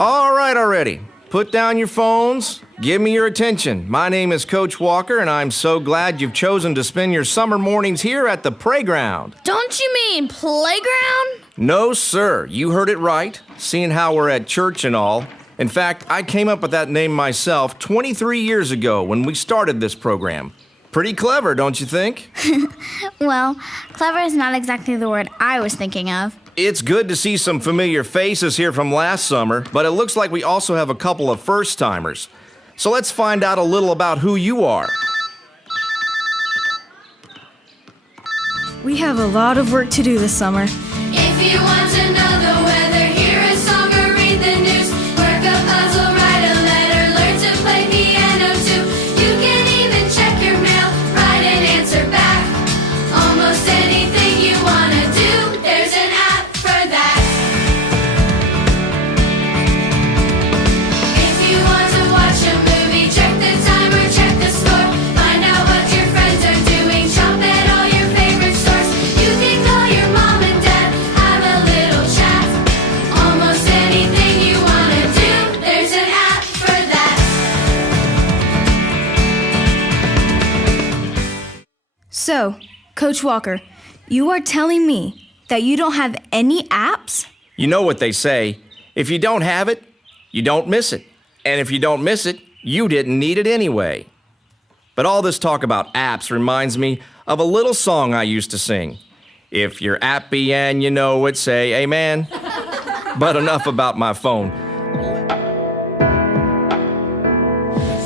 All right already. Put down your phones. Give me your attention. My name is Coach Walker, and I'm so glad you've chosen to spend your summer mornings here at the playground. Don't you mean playground? No, sir. You heard it right, seeing how we're at church and all. In fact, I came up with that name myself 23 years ago when we started this program. Pretty clever, don't you think? Well, clever is not exactly the word I was thinking of. It's good to see some familiar faces here from last summer, but it looks like we also have a couple of first-timers. So let's find out a little about who you are. We have a lot of work to do this summer. If you want to know the weather, hear a song or read the news, work a puzzle, write a letter, learn to play piano too. You can even check your mail, write an answer back. Almost anything you want to do, there's an app for that. If you want to watch a movie, check the timer, check the score, find out what your friends are doing, shop at all your favorite stores. You can call your mom and dad, have a little chat. Almost anything you want to do, there's an app for that. So, Coach Walker, you are telling me that you don't have any apps? You know what they say, if you don't have it, you don't miss it. And if you don't miss it, you didn't need it anyway. But all this talk about apps reminds me of a little song I used to sing. If you're appy and you know it, say amen. But enough about my phone.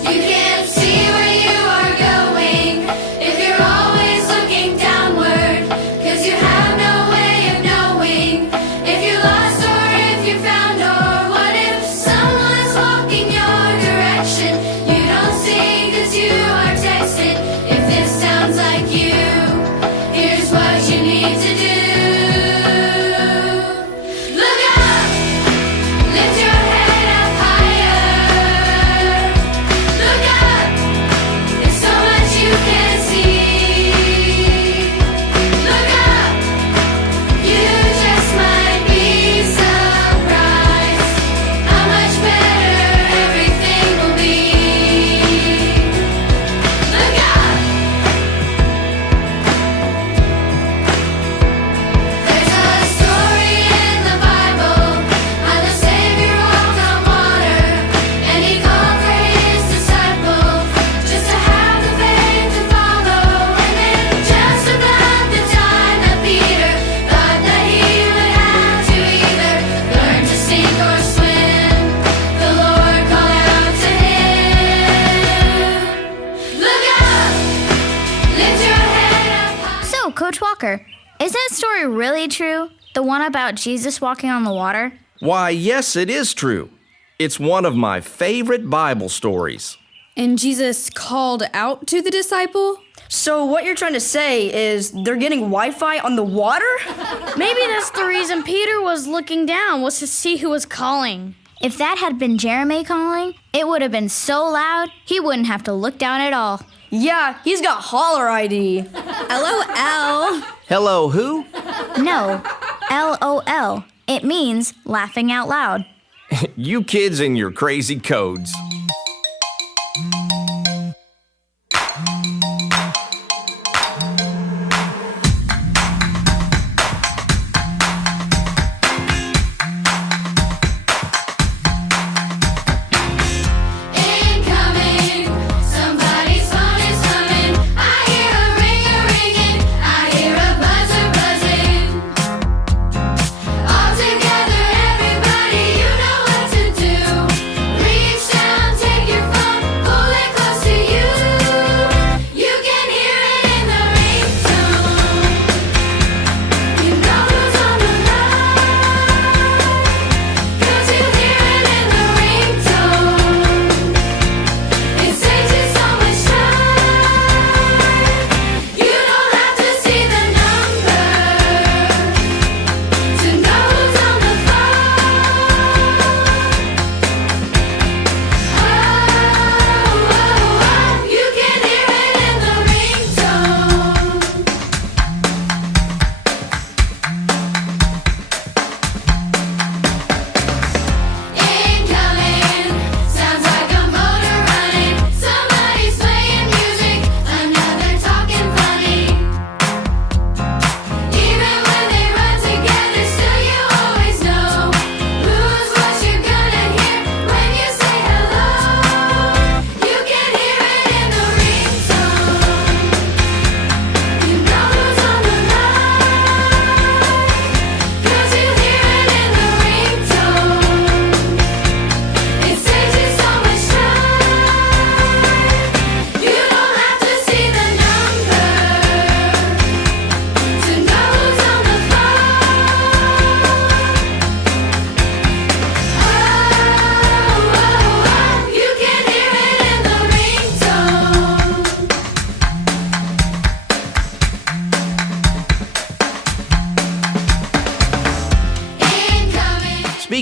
You can't see where you are going if you're always looking downward, 'cause you have no way of knowing if you're lost or if you're found, or what if someone's walking your direction. You don't see 'cause you are texting. If this sounds like you, here's what you need to do. Look up, lift your head up higher. Look up, there's so much you can see. Look up, you just might be surprised how much better everything will be. Look up. There's a story in the Bible how the Savior walked on water, and he called for his disciples just to have the faith to follow. And then just about the time that Peter thought that he would have to either learn to sink or swim, the Lord called out to him. Look up, lift your head up high. So, Coach Walker, is that story really true? The one about Jesus walking on the water? Why, yes, it is true. It's one of my favorite Bible stories. And Jesus called out to the disciple? So what you're trying to say is they're getting Wi-Fi on the water? Maybe that's the reason Peter was looking down, was to see who was calling. If that had been Jeremy calling, it would have been so loud, he wouldn't have to look down at all. Yeah, he's got holler ID. LOL. Hello, who? No, LOL. It means laughing out loud. You kids and your crazy codes. Incoming, somebody's phone is coming. I hear a ringer ringing, I hear a buzzer buzzing. All together, everybody, you know what to do. Reach down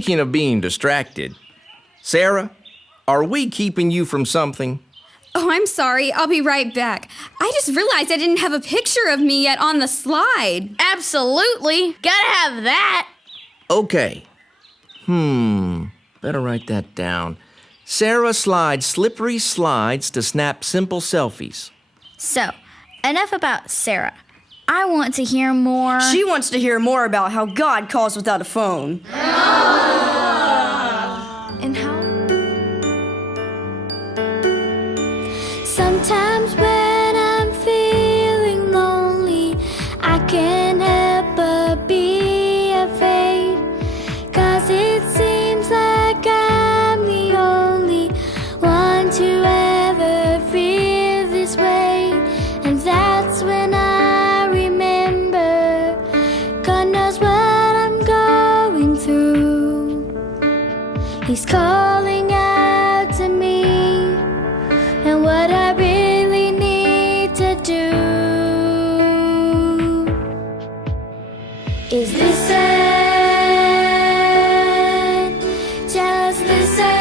Speaking of being distracted, Sarah, are we keeping you from something? Oh, I'm sorry. I'll be right back. I just realized I didn't have a picture of me yet on the slide. Absolutely. Gotta have that. Okay. Better write that down. Sarah slides slippery slides to snap simple selfies. So, enough about Sarah. I want to hear more. She wants to hear more about how God calls without a phone. And how? Sometimes when I'm feeling lonely, I can't help but be afraid. 'Cause it seems like I'm the only one to ever feel this way. And that's when I remember God knows what I'm going through. He's calling out to me, and what I really need to do is listen, just listen.